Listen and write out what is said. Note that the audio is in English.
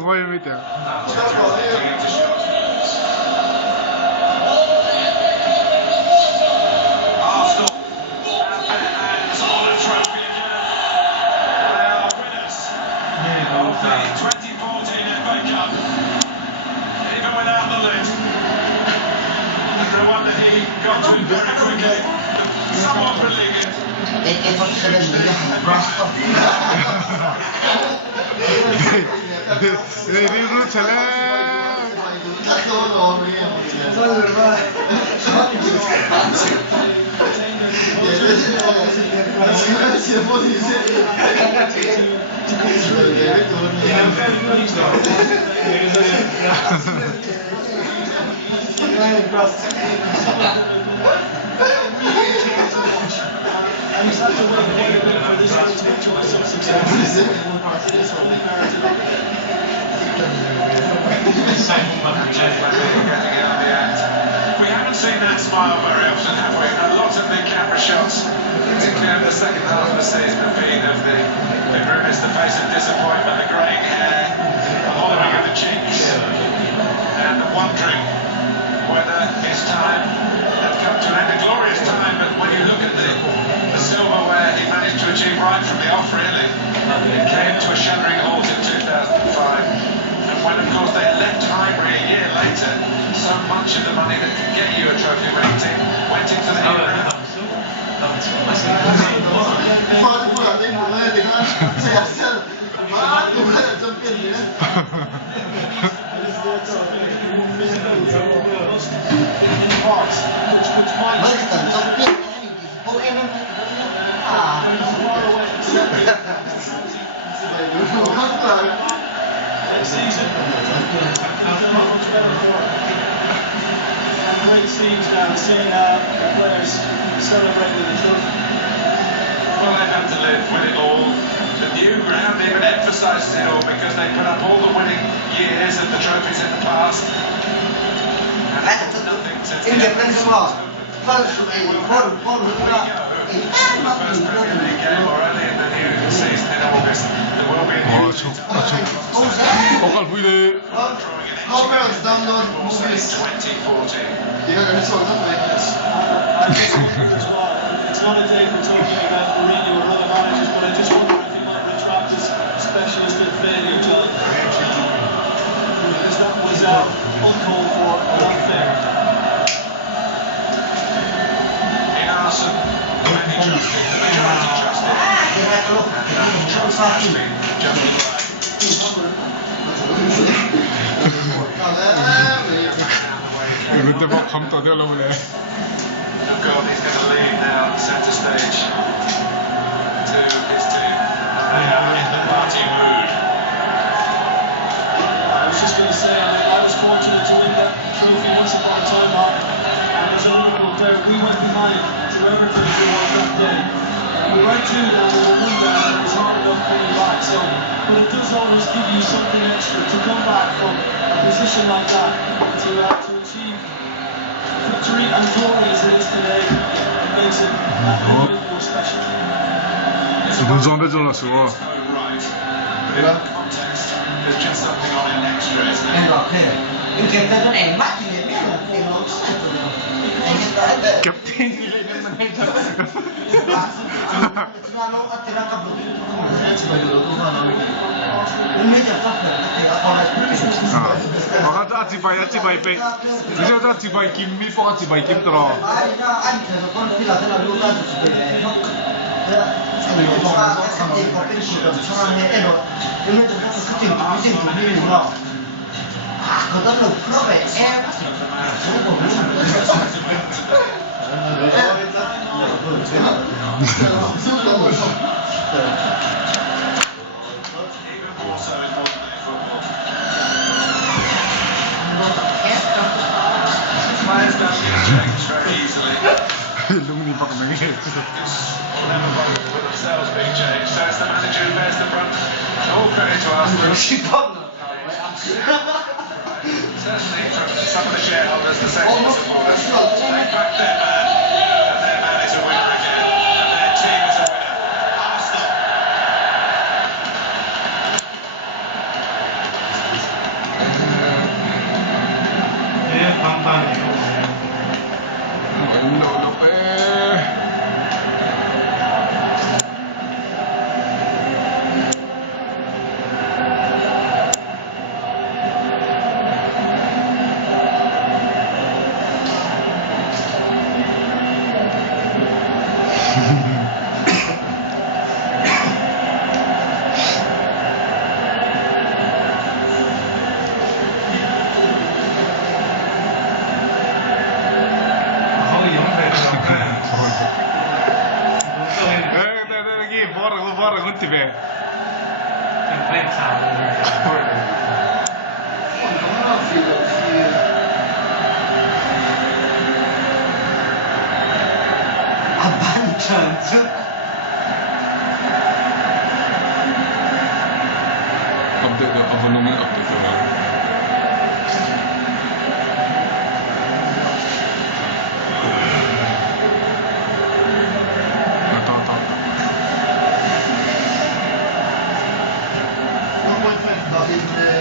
Voy a meter. Arsenal have their hands on a trophy again. They are winners of the 2014 FA Cup, even without the lid. No wonder he got to it very quickly. Somewhat beleaguered. And he's had to wait quite a bit for this one to enjoy some success. We haven't seen that smile very often, have we? A lot of big camera shots, particularly over the second half of the season, have been of the grimace, the face of disappointment, the greying hair, the hollowing of the cheeks, and wondering whether his time had come to an end. A glorious time, but when you look at the silverware he managed to achieve right from the off, really, it came to a shuddering halt in 2005. And when, of course, they left Highbury a year later, so much of the money that could get you a trophy-winning team went into the new ground. Next season, and great scenes now, seeing the players celebrate with the trophy. Well, they have to live with it all. The new ground even emphasises it all because they put up all the winning years and the trophies in the past. And nothing since the first Premier League game or early in the new season in August. There will be a new since 2014. It's not a day for talking about Mourinho or other managers, but I just wonder if he might retract his specialist in failure job. Because that was uncalled for and unfair. In Arsenal, many trusted, the majority trusted, and trust has been justified. 근데 막 감 떠들려 그래. Oh God, he's going to lead now centre stage to his team. They are in the party mood. I was just going to say, I was fortunate to win that trophy once upon a time, Mark. And as a local there, we went behind to Everton as it was that day. And we went through that with a win there, and it was hard enough coming back. So, but it does always give you something extra to come back from a position like that to achieve victory and glory as it is today. It makes it that little bit more special. 눈썹 안 잘랐어. Right. But in that context, there's just something on it extra, isn't it? 아찌바이 백. 그저 아찌바이 김미 뽀가 아찌바이 김 들어. Lumini pak mengi. Never bothered with themselves being changed. So it's the manager who bears the brunt. All credit to Arsenal. Certainly from some of the shareholders, the second supporters, they back their man, and their man is a winner again, and their team is a winner. Arsenal. เลย เป็นแป้งขาวเลย Abbastanza. Update the volume update the volume. Non puoi fare